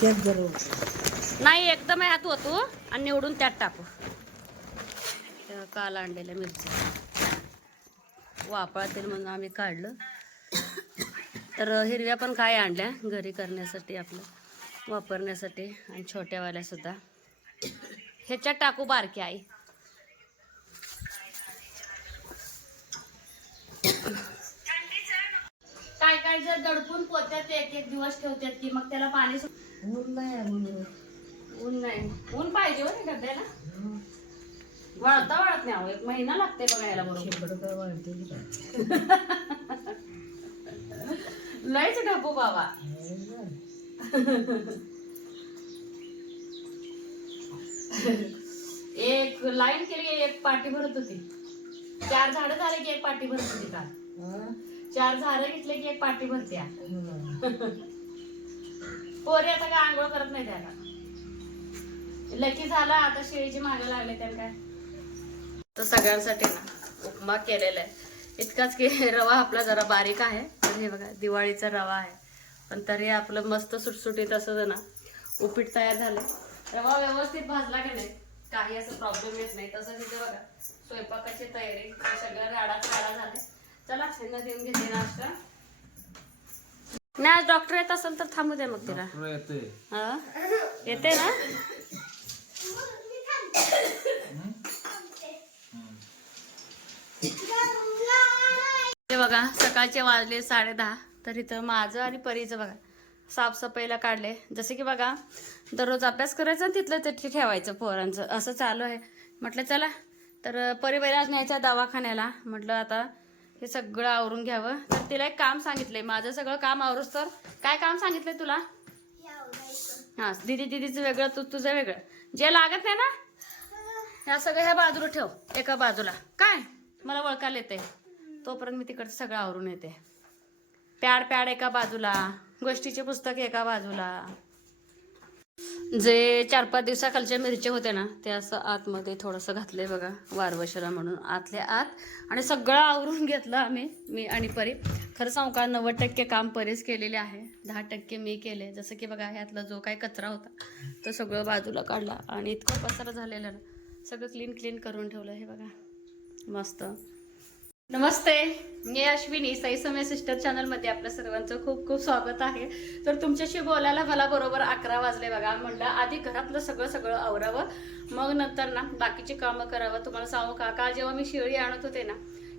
त्यात बरोबर नाही एकदम ह्यात होतो आणि निवडून त्यात टाकू. काल आणलेल्या मिरच्या. वापळातील म्हणून आम्ही काढलं. तर हिरव्या पण काय आणल्या घरी करण्यासाठी आपलं वापरण्यासाठी आणि छोट्यावाल्या सुद्धा. ह्याच्यात टाकू बारकी आई. काय काय जर दडपून पोत्यात एक एक दिवस ठेवतात की मग त्याला पाणी ऊन नाही ऊन नाही. ऊन पाहिजे हो रे डब्याला वळता वळत नाही अहो, एक महिना लागते बघा याला बरोबर. शेकडं काय वाढते की काय? लयच ढबू बाबा. एक लाईन केली की एक पाठी भरत होती. चार झाडं झाले की एक पाठी भरत होती हा? चार झाडं घेतले की एक पाठी भरत्या. हा. पोरी आता काय आंघोळ करत नाही त्याला लकी झाला आता शेळीची मागे लागले त्याला काय. तर सगळ्यांसाठी ना उपमा केलेला आहे. इतकाच की रवा आपला जरा बारीक आहे. तर हे बघा दिवाळीचा रवा आहे. पण तरी आपलं मस्त सुटसुटीत असं ना उपीट तयार झालं रवा व्यवस्थित भाजला की नाही काही असं प्रॉब्लेम येत नाही. तसं तिथे बघा स्वयंपाकाची तयारी सगळं राडाच राडा झाले चला त्यांना देऊन घेते नाश्ता. नाही आज डॉक्टर येत असेल तर थांबू दे मग तिला. हा? येते ना? हे बघा सकाळचे वाजले साडे दहा तर इथं माझं आणि परीचं बघा साफसफाईला काढले. जसे की बघा दररोज अभ्यास करायचा आणि तिथलं तिथे ठेवायचं पोरांचं. असं चालू आहे. म्हटलं चला. तर परिवाराज न्यायचा दवाखान्याला. म्हटलं आता हे सगळं आवरून घ्यावं. तर तिला एक काम सांगितलंय. माझं सगळं काम आवरूस तर? काय काम सांगितलंय तुला? हा दिदी दिदीचं वेगळं तू तुझं वेगळं. जे लागत नाही ना ह्या सगळं ह्या बाजूला ठेव एका बाजूला. काय? मला वळकायला येते तोपर्यंत मी तिकडचं सगळं आवरून येते. पॅड पॅड एका बाजूला. गोष्टीचे पुस्तक एका बाजूला. जे चार पाच दिवसाखालच्या मिरच्या होत्या ना ते असं आतमध्ये थोडंसं घातलंय बघा वारवशरा म्हणून. आतल्या आत. आणि सगळं आवरून घेतलं आम्ही मी आणि परी. खरं सांगू का नव्वद टक्के काम परीच केलेले आहे. दहा टक्के मी केले. जसं की बघा ह्यातला जो काही कचरा होता तो सगळं बाजूला काढला. आणि इतकं पसारा झालेला ना सगळं क्लीन क्लीन करून ठेवलं हे बघा. मस्त. नमस्ते मी अश्विनी साई समय सिस्टर चॅनलमध्ये आपल्या सर्वांचं खूप खूप स्वागत आहे. तर तुमच्याशी बोलायला मला बरोबर अकरा वाजले बघा. म्हणलं आधी घरातलं सगळं सगळं आवरावं. मग नंतर ना बाकीची कामं करावं. तुम्हाला सांगू का? काल जेव्हा मी शिळी आणत होते ना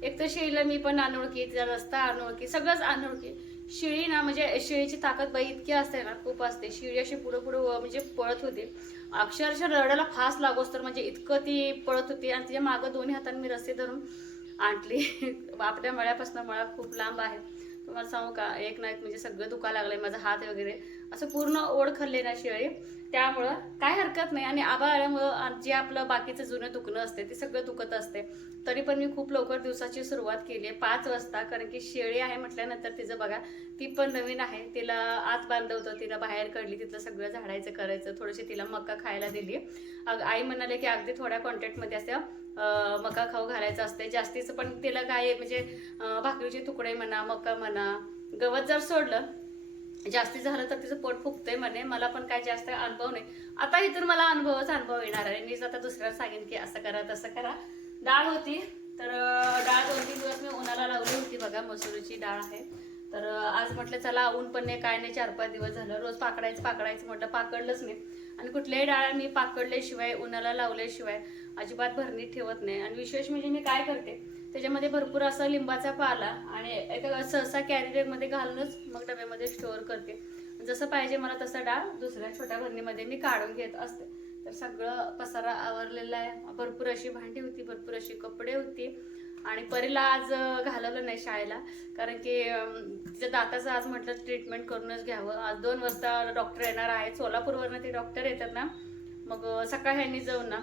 एक तर शिळीला मी पण अनोळखी तिचा रस्ता अनोळखी सगळंच अनोळखी. शिळी ना म्हणजे शिळीची ताकद बाई इतकी असते ना खूप असते. शिळी अशी पुढं पुढं म्हणजे पळत होती. अक्षरशः रडायला फास लागोस तर म्हणजे इतकं ती पळत होती आणि तिच्या मागं दोन्ही हातांनी मी रस्ते धरून आणली आपल्या मळ्यापासून मळा खूप लांब आहे. तुम्हाला सांगू का एक ना एक म्हणजे सगळं दुखा लागलंय माझा हात वगैरे. असं पूर्ण ओढ खाल्ले ना शेळी त्यामुळं काय हरकत नाही आणि आबा आल्यामुळं जे आपलं बाकीचं जुनं दुखणं असते ते सगळं दुखत असते तरी पण मी खूप लवकर दिवसाची सुरुवात केली आहे पाच वाजता. कारण की शेळी आहे म्हटल्यानंतर तिचं बघा ती पण नवीन आहे. तिला आत बांधलं होतं तिला बाहेर काढली तिथलं सगळं झाडायचं करायचं थोडीशी तिला मक्का खायला दिली. आई म्हणाले की अगदी थोड्या कॉन्टॅक्टमध्ये असं मका खाऊ घालायचं असते जास्तीचं पण तिला काय म्हणजे भाकरीचे तुकडे म्हणा मका म्हणा गवत जर सोडलं जास्ती झालं तर तिचं पोट फुगतंय म्हणे. मला पण काय जास्त अनुभव नाही. आता इथून मला अनुभवच अनुभव येणार आहे. मीच आता दुसऱ्याला सांगेन की असं करा तसं करा. डाळ होती. तर डाळ दोन तीन दिवस मी उन्हाला लावली होती बघा मसुरीची डाळ आहे. तर आज म्हटलं चला ऊन पण नाही काय नाही चार पाच दिवस झालं. रोज पाकडायचं पाकडायचं म्हटलं पाकडलंच नाही आणि कुठल्याही डाळ मी पाकडल्याशिवाय उन्हाला लावल्याशिवाय अजिबात भरणीत ठेवत नाही. आणि विशेष म्हणजे मी काय करते त्याच्यामध्ये भरपूर असा लिंबाचा पाला आणि एका सहसा कॅरी बॅगमध्ये घालूनच मग डब्यामध्ये स्टोअर करते. जसं पाहिजे मला तसा डाळ दुसऱ्या छोट्या भरणीमध्ये मी काढून घेत असते. तर सगळं पसारा आवरलेला आहे. भरपूर अशी भांडी होती भरपूर अशी कपडे होती. आणि परीला आज घालवलं नाही शाळेला. कारण की तिच्या दाताचं आज म्हटलं ट्रीटमेंट करूनच घ्यावं. आज दोन वाजता डॉक्टर येणार आहे. सोलापूरवरनं ते डॉक्टर येतात ना. मग सकाळ ह्यांनी जाऊन ना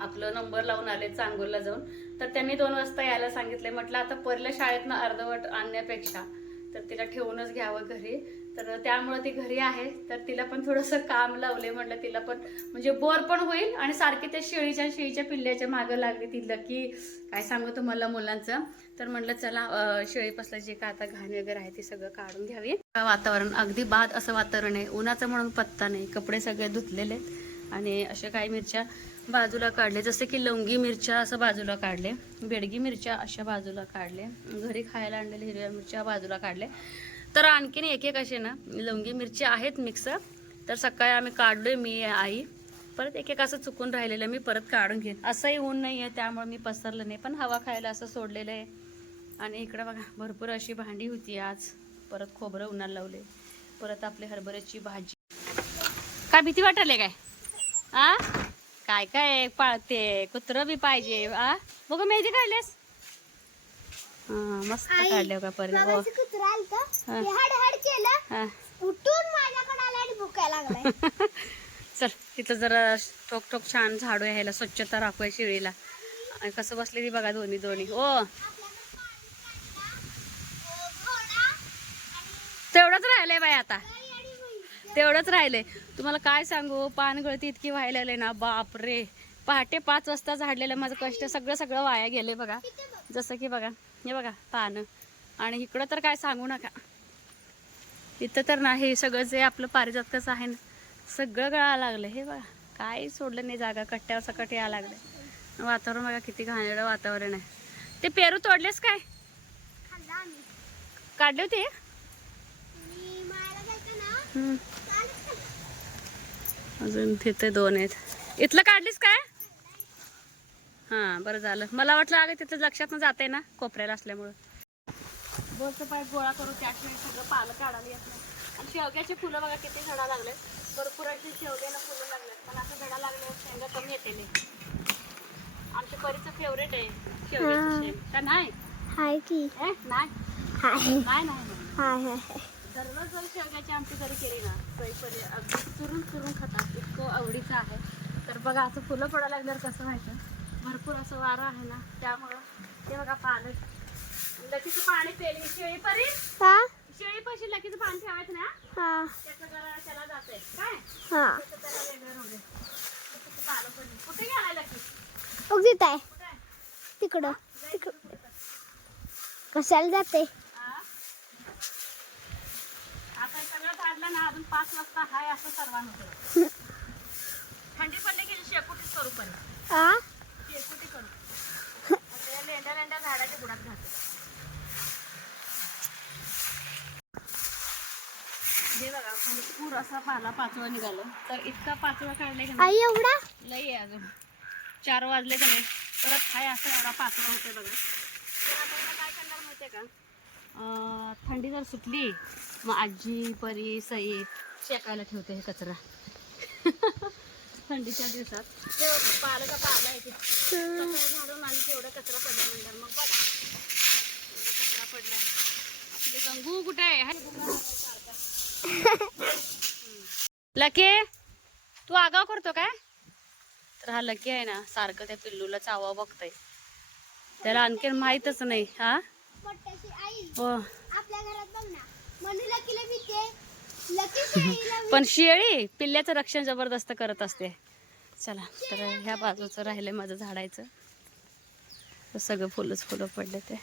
आपलं नंबर लावून आले चांगोलला जाऊन. तर त्यांनी दोन वाजता यायला सांगितले म्हटलं आता परल्या शाळेतनं अर्धवट आणण्यापेक्षा तर तिला ठेवूनच घ्यावं घरी. तर त्यामुळे ती घरी आहे. तर तिला पण थोडंसं काम लावले म्हटलं तिला पण म्हणजे बोर पण होईल आणि सारखी त्या शेळीच्या शेळीच्या पिल्ल्याच्या मागं लागली तिला की काय सांगू तुम्हाला मुलांचं. तर म्हटलं चला अं, शेळीपासलं जे काय आता घाण वगैरे आहे ते सगळं काढून घ्यावी. वातावरण अगदी बाद असं वातावरण आहे. उन्हाचं म्हणून पत्ता नाही. कपडे सगळे धुतलेले आहेत. आणि अशा काही मिरच्या बाजूला काढले जसे की लवंगी मिरच्या असं बाजूला काढले. बेडगी मिरच्या अशा बाजूला काढले. घरी खायला आणलेल्या हिरव्या मिरच्या बाजूला काढले. तर आणखीन एक एक असे ना लवंगी मिरची आहेत मिक्स तर सकाळी आम्ही काढलोय मी आई. परत एक एक असं चुकून राहिलेलं मी परत काढून घेईन असंही ऊन नाही आहे त्यामुळे मी पसरलं नाही. पण हवा खायला असं सोडलेलं आहे. आणि इकडं बघा भरपूर अशी भांडी होती आज. परत खोबरं उन्हाला लावले. परत आपली हरभऱ्याची भाजी. काय भीती वाटले काय? आ? काय काय पाळते? कुत्र बी पाहिजे आ? बघ मेहंदी काढल्यास? हा मस्त काढले का परत? हो. मगाशी कुत्रा आलतं. हा. ते हड हड केलं हा. उठून माझ्याकडे आला आणि भुकायला लागलाय. चल तिथं जरा ठोक ठोक छान झाडू यायला स्वच्छता राखूया शिळीला. आणि कसं बसले ती बघा दोन्ही दोन्ही. ओ तेवढंच राहिलंय बाई आता. तेवढंच राहिलंय. तुम्हाला काय सांगू पानगळती इतकी व्हायला लागले ना बाप रे पहाटे पाच वाजता झाडलेलं माझं कष्ट सगळं सगळं वाया गेले बघा. जसं की बघा हे बघा पानं. आणि इकडं तर काय सांगू नका. इथं तर नाही सगळं जे आपलं पारिजात कसं आहे ना सगळं गळायला लागलं हे बघा काय सोडलं नाही जागा कट्ट्यावर सकट यायला लागलं वातावरण बघा किती घाणेरडं वातावरण आहे. ते पेरू तोडलेस काय. काढले होते मी माळाला जायचं ना हम्म. कालच खाल्लं. अजून तिथे दोन आहेत. इथलं काढलीस काय? हां बरं झालं. मला वाटलं अगं तिथं लक्षात जाते ना कोपऱ्याला असल्यामुळं. बोलचं पाय गोळा करू त्याशिवाय सगळं पालं काढायला येत नाही. आणि शेवग्याची फुलं बघा किती झाडा लागले भरपूर अशी शेवग्याला फुलं लागले पण आता झाडा लागले शेंगा कमी येते आमच्या परीचं फेवरेट आहे शेवग्याची शेंग. का नाही? हाय की. ए, नाही? हाय. नाही नाही हाय हाय. दररोज जर शेवग्याची आमची जरी केली ना तरी अगदी चुरून चुरून खातात. इतकं आवडीचं आहे. तर बघा असं फुलं पडायला लागल्यावर कसं व्हायचं? भरपूर असं वारं आहे ना त्यामुळं ते बघा पानं. लकीचं पाणी पेली शेळी परी हा? शेळी पाशी लकीचं पाणी ठेवायचं ना हा. त्याचं जरा त्याला जाते काय? हा. त्याला वेगळं पडली. कुठे गेलाय लकी? उगीत आहे? तिकडं. तिकडं. कशाला जाते हा? आता काढलं ना अजून पाच वाजता हाय असं सर्वांना होतं थंडी पडली की शेकोटीच करू पण. शेकोटी करू. आता लेंड्या लेंड्या झाडाच्या बुडात घालते हे बघा भरपूर असा पाला पाचवा निघालो. तर इतका पाचवा काढले की आई एवढा? लई अजून. चार वाजले का नाही. परत हाय असं एवढा पाचवा होते बघा. तर आता काय करणार माहितीये का? थंडी जर सुटली मग आजी परी सई शेकायला ठेवते हे कचरा. थंडीच्या दिवसात. ते पाला का पाला आहे झाडून आणि तेवढा कचरा पडला म्हणल्यावर मग बघा. एवढा कचरा पडलाय आपले गंगू कुठे आहे? लके लकी तू आगाव करतो काय? तर हा लकी आहे ना सारखं त्या पिल्लूला चावा बघतय. त्याला आणखीन माहीतच नाही हा? आई. हो. आपल्या घरात बघ ना मनू लकीला भीते लकी शेळीला पण शेळी पिल्ल्याचं रक्षण जबरदस्त करत असते. चला तर ह्या बाजूचं राहिलंय माझं झाडायचं. तर सगळं फुलंच फुलं पडले ते.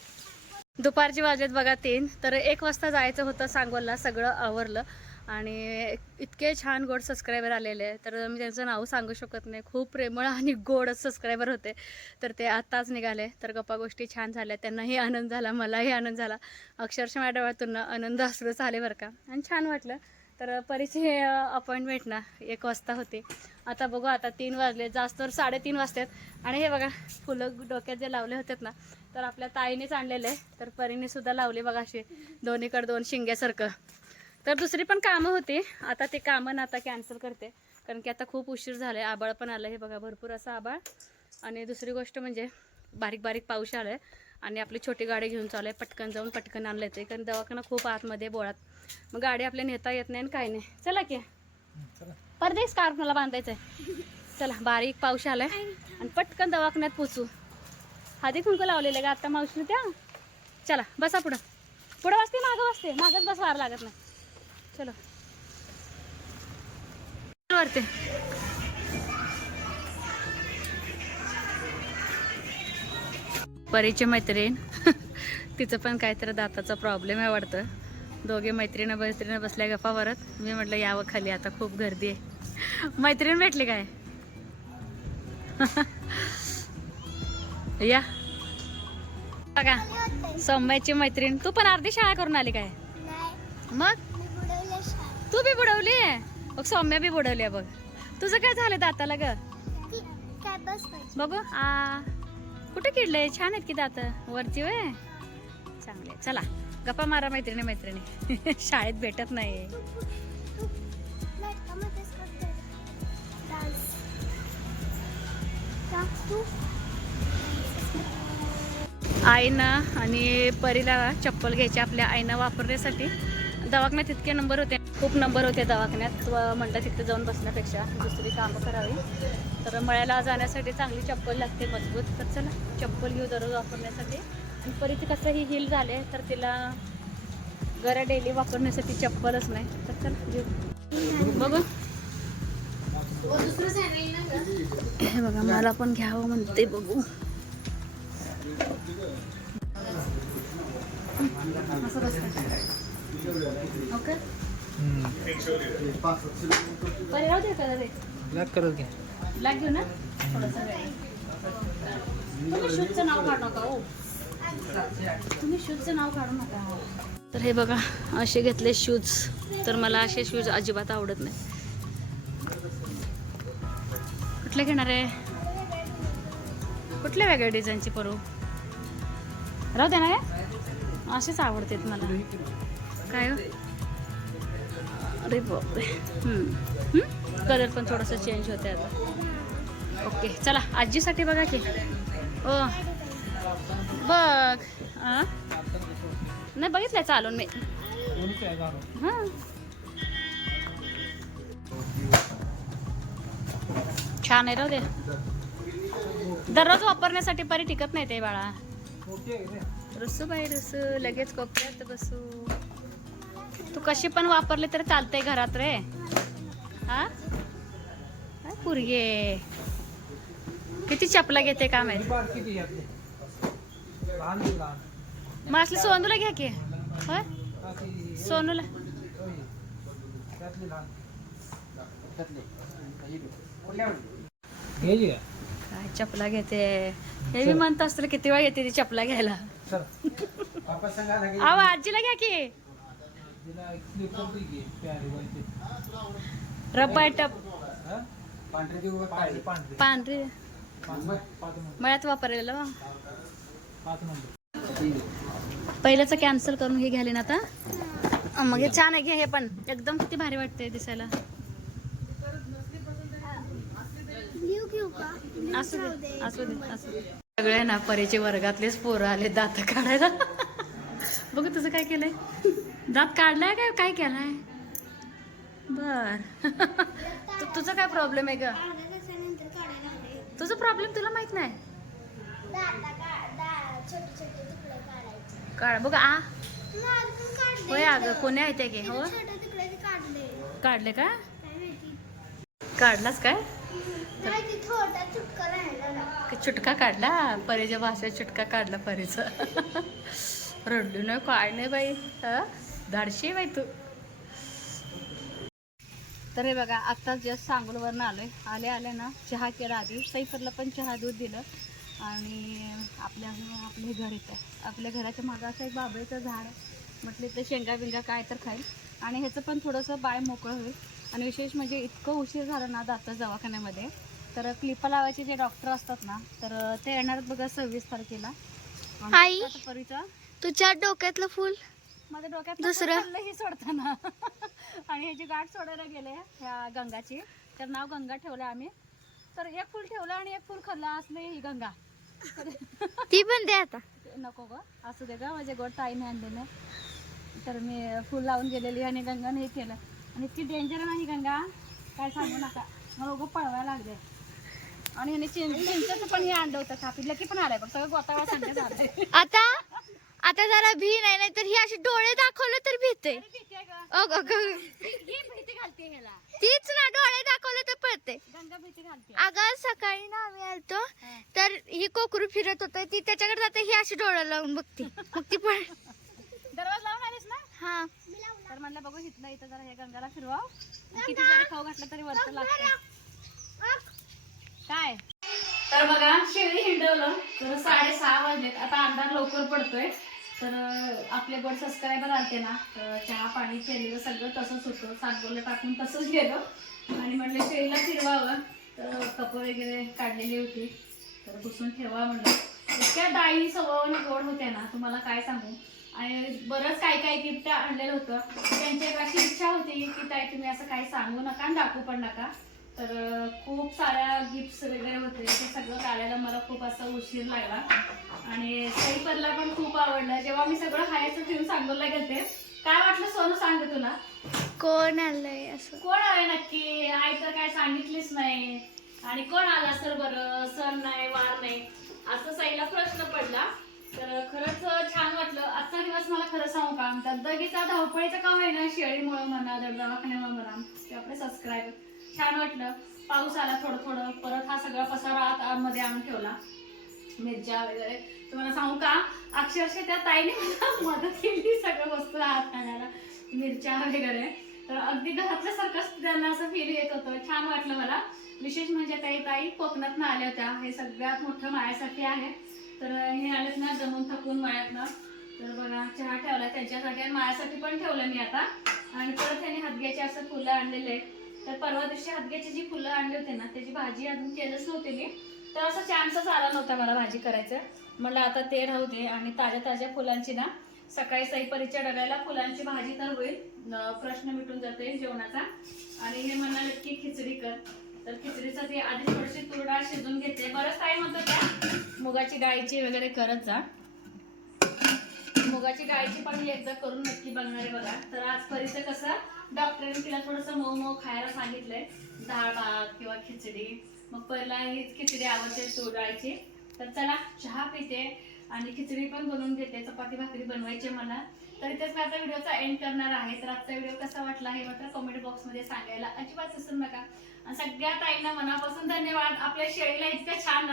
दुपारची वाजलेत बघा तीन. तर एक वाजता जायचं होतं सांगोलला सगळं आवरलं. आणि इतके छान गोड सबस्क्रायबर आलेले तर मी त्यांचं नाव सांगू शकत नाही. खूप प्रेमळ आणि गोड सबस्क्रायबर होते. तर ते आत्ताच निघाले. तर गप्पा गोष्टी छान झाल्या. त्यांनाही आनंद झाला. मलाही आनंद झाला. अक्षरशः माझ्या डोळ्यातून आनंद अश्रूच आले बरं का. आणि छान वाटलं. तर परिचय अपॉइंटमेंट ना एक वाजता होते. आता बघू आता तीन वाजले. जास्त तर साडेतीन वाजतात. आणि हे बघा फुलं डोक्यात जे लावले होते ना तर आपल्या ताईनेच आणलेले तर परीने सुद्धा लावले बघा असे दोन्हीकडे दोन शिंग्यासारखं. तर दुसरी पण कामं होती. आता ते कामं ना आता कॅन्सल करते. कारण की आता खूप उशीर झाला आहे आबाळ पण आलं हे बघा भरपूर असं आबाळ. आणि दुसरी गोष्ट म्हणजे बारीक बारीक पाऊस आलं आहे आणि आपली छोटी गाडी घेऊन चालू आहे. पटकन जाऊन पटकन आणलं येते कारण दवाखाना खूप आतमध्ये बोळात. मग गाडी आपल्या नेता येत नाही आणि काही नाही. चला की. एक स्कार्फ मला बांधायचं आहे चला बारीक पाऊस आलाय. आणि पटकन दवाखान्यात पोचू. हाती कुंकू लावलेलं का आता मावशीने त्या चला बसा पुढं. पुढं वाजते मागं वाजते मागच बस वार लागत नाही. चलो. वरते. परीची मैत्रीण. तिचं पण काहीतरी दाताचा प्रॉब्लेम आहे वाटतं. दोघे मैत्रिणी मैत्रिणी बसल्या गप्पा मारत. मी म्हटलं यावं खाली आता खूप गर्दी आहे. मैत्रीण भेटली काय? या. बघा सौम्याची मैत्रीण. तू पण अर्धी शाळा करून आली काय? मग? तू बी बुडवली? मग सौम्या बी बुडवली आहे बघ. तुझं काय झालं दाताला ग? बघू. आ कुठे किडले छान आहेत की दात? वरती वय चांगले. चला गप्पा मारा मैत्रिणी मैत्रिणी. शाळेत भेटत नाही आईनं आणि परीला चप्पल घ्यायची आपल्या आईनं वापरण्यासाठी. दवाखान्यात इतके नंबर होते खूप नंबर होते दवाखान्यात म्हणलं तिथे जाऊन बसण्यापेक्षा दुसरी कामं करावी. तर मळ्याला जाण्यासाठी चांगली चप्पल लागते मजबूत. तर चला चप्पल घेऊ दररोज वापरण्यासाठी. आणि परत कसं ही हिल झाले तर तिला घरा डेली वापरण्यासाठी चप्पलच नाही. तर चला घेऊ. बघू. हे बघा मला पण घ्यावं म्हणते बघू. असं ओके? राहू दे ब्लॅक करत घ्या ब्लॅक घेऊ ना? थोडंसं वेळ तुम्ही शूजचं नाव काढू नका हो. तुम्ही शूजचं नाव काढू नका तर हे बघा असे घेतले शूज. तर मला असे शूज अजिबात आवडत नाही. कुठले घेणार आहे? कुठल्या वेगळ्या डिझाईनची परू राहू दे ना हे? असेच आवडतात मला. काय हो? अरे बापरे. कलर पण थोडंसं चेंज होते आता. ओके चला आजीसाठी बघा की. ओ. बघ? नाही बघितलंय चालून मी. हां. छान आहे राहू दे दररोज वापरण्यासाठी परी टिकत नाही ते बाळा. रुसू बाई रुसू. लगेच कोपऱ्यात बसू. तू कशी पण वापरली तरी चालतंय घरात रे. हा? पुरगे. किती चपला घेते काम आहे मग असली सोनूला घ्या की. सोनूला. काय चपला घेते? हे मी म्हणत असतं किती वेळ येते ती चपला घ्यायला. का अहो आजीला घ्या की. टप पांढरे मळ्यात वापरलेलं पहिल्याचं कॅन्सल करून हे घ्याले ना आता. मग हे छान आहे घे हे पण. एकदम किती भारी वाटतंय दिसायला. असू दे असू दे असू दे. सगळे ना परीचे वर्गातलेच पोरं आले दात काढायला. बघू तुझं काय केलंय. दात काढलाय काय? काय केलाय? बर. तुझा काय प्रॉब्लेम आहे ग? तुझा प्रॉब्लेम तुला माहीत नाही? काढ. बघ आ. होय अगं कोणी आहे ते हो? काढले का? काढलास काय? चुटका काढला? परीच्या भाषेत चुटका काढला परीचं. रडलो नाही काय नाही बाई. हं? धाडशी आहे बाई तू. तर हे बघा आता जस्ट सांगोलवरनं आलोय. आले आले ना चहा केला आधी. सैफरला पण चहा दूध दिलं. आणि आपल्या आपलं घर येतं आपल्या घराच्या मागं असं एक बाबळीचं झाड आहे. म्हटलं ते शेंगा बिंगा काय तर खाईल. आणि ह्याचं पण थोडंसं बाय मोकळं होईल. आणि विशेष म्हणजे इतकं उशीर झाला ना दाता दवाखान्यामध्ये. तर क्लिपा लावायचे जे डॉक्टर असतात ना तर ते येणार बघा सव्वीस तारखेला. परीचा तुझ्या डोक्यातलं फुल माझ्या डोक्यात दुसरं? ही सोडताना. आणि ह्याची गाठ सोडायला गेले ह्या गंगाची. तर नाव गंगा ठेवलं आम्ही. तर एक फुल ठेवलं आणि एक फुल खाल्लं. असले ही गंगा. ती पण दे आता. नको ग. असू दे ग माझ्या गोड ताईने आणलेलं तर मी फुल लावून गेलेली आणि गंगाने हे केलं. आणि इतकी डेंजर नाही गंगा. काय सांगू नका. मला उगं पळवायला लागले. आणि ह्याने चिं चिंचेचं पण हे आणलं होतं. कापी. लकी पण आलंय बघ. सगळं गोतावळा सांगण्यात आलंय आता आता जरा भी नाही नाही तर ही अशी डोळे दाखवलं तर भीते. तीच ना डोळे दाखवले तर पळते. अगं सकाळी ना आम्ही आलतो तर ही कोकरू फिरत होत ती त्याच्याकडे जाते ही अशी डोळे लावून बघते. मग ती पण दरवाज लावून आलीस ना? हा. तर म्हणलं बघू इथलं इथं जरा हे गंगाला फिरवा किती जरी खाऊ घातलं तरी लागतं काय? तर बघा शेळी हिंडवलं. तर साडेसहा वाजलेत. आता अंधार लवकर पडतोय. तर आपले बड सबस्क्रायबर आलते ना चहा पाणी केलेलं सगळं तसंच होतं. सांगोलं टाकून तसंच गेलं. आणि म्हटलं शेळीला फिरवावं. तर कपडे वगैरे काढलेली होती. तर पुसून ठेवा म्हणलं. इतक्या डाळी स्वभावाने गोड होत्या ना तुम्हाला काय सांगू? आणि बरंच काय काय गिफ्ट आणलेलं होतं. त्यांची एक अशी इच्छा होती की ताई तुम्ही असं काही सांगू नका आणि दाखवू पण नका. तर खूप साऱ्या गिफ्ट्स वगैरे होते. ते सगळं काढायला मला खूप असा उशीर लागला. आणि सईपरला पण खूप आवडलं. जेव्हा मी सगळं खायचं ठेवून सांगोला गेलते काय वाटलं सोनू सांग तुला? कोण आलंय असं? कोण आहे नक्की? आई तर काय सांगितलीच नाही. आणि कोण आला सर बरं? सण नाही वार नाही. असं साईला प्रश्न पडला. तर खरंच छान वाटलं. आजचा दिवस मला खरं सांगू का? दगदगीचा धावपळीचं काम आहे ना शेळीमुळे म्हणा दर दवाखान्यामुळे म्हणा. ते आपले सबस्क्राईब छान वाटलं. पाऊस आला थोडं थोडं. परत हा सगळा पसारा आत आतमध्ये आणून ठेवला. मिरच्या वगैरे. तुम्हाला सांगू का? अक्षरशः त्या ताईने मला मदत केली सगळं वस्तू आत खाण्याला मिरच्या वगैरे. तर अगदी घरातल्यासारखंच त्यांना असं फील येत होतं. छान वाटलं मला. विशेष म्हणजे ताई ताई कोकणातनं आल्या होत्या. हे सगळ्यात मोठं मायासाठी आहे. तर हे आलेत ना जमून थकून मायातनं तर बघा चहा ठेवला त्यांच्यासाठी आणि माझ्यासाठी पण ठेवलं मी आता. आणि परत त्यांनी हातग्याचे असं फुलं आणलेले. आहेत तर परवा दिवशी हातग्याची जी फुलं आणली होते ना त्याची भाजी अजून केलंच नव्हते मी. तर असं चान्सच आला नव्हता मला भाजी करायचं. म्हटलं आता ते राहू दे. आणि ताज्या ताज्या फुलांची ना सकाळी सईपरीच्या डब्याला फुलांची भाजी तर होईल. प्रश्न मिटून जाते जेवणाचा. आणि हे म्हणाले की खिचडी कर. तर खिचडीचं ते आधी थोडीशी तूर डाळ शिजून घेते. बरंच काय म्हणतो त्या? मुगाची डाळीची वगैरे करत जा. मुगाची डाळीची पण एकदा करून नक्की बघणार आहे बघा. तर आजपर्यंत कसं डॉक्टरांनी तिला थोडंसं मऊ मऊ खायला सांगितलंय. डाळ भात किंवा खिचडी. मग पहिला हीच खिचडी आवडते सोडायची तर चला चहा पिते आणि खिचडी पण बनवून घेते. चपाती भाकरी बनवायची मला. तर इथेच मी आता व्हिडिओचा एंड करणार आहे. तर आजचा व्हिडिओ कसा वाटला हे मात्र कमेंट बॉक्समध्ये सांगायला अजिबात विसरू नका. आणि सगळ्या ताईंना मनापासून धन्यवाद. आपल्या शेळीला इतक्या छान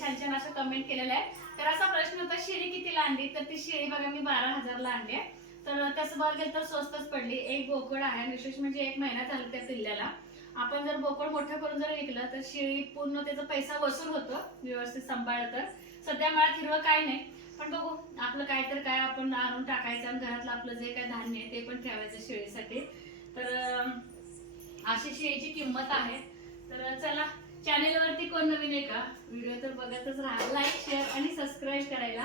छान छान असं कमेंट केलेलं आहे. तर असा प्रश्न होता शेळी कितीला आणली तर ती शेळी बघा मी बारा हजारला आणली आहे. तर तसं बघायला गेलं तर स्वस्तच पडली. एक बोकड आहे विशेष म्हणजे एक महिना झाला त्या पिल्ल्याला. आपण जर बोकड मोठं करून जर विकलं तर शेळी पूर्ण त्याचा पैसा वसूल होतो व्यवस्थित सांभाळलं तर. सध्या मला हिरवं काय नाही. पण बघू आपलं काय तर काय आपण आणून टाकायचं आणि घरातलं आपलं जे काय धान्य आहे ते पण ठेवायचं शेळीसाठी. तर अशी शेळीची किंमत आहे. तर चला चॅनेलवरती कोण नवीन आहे का? व्हिडिओ तर बघतच राहा. लाईक शेअर आणि सबस्क्राईब करायला.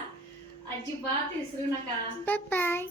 अजिबात विसरू नका. Bye bye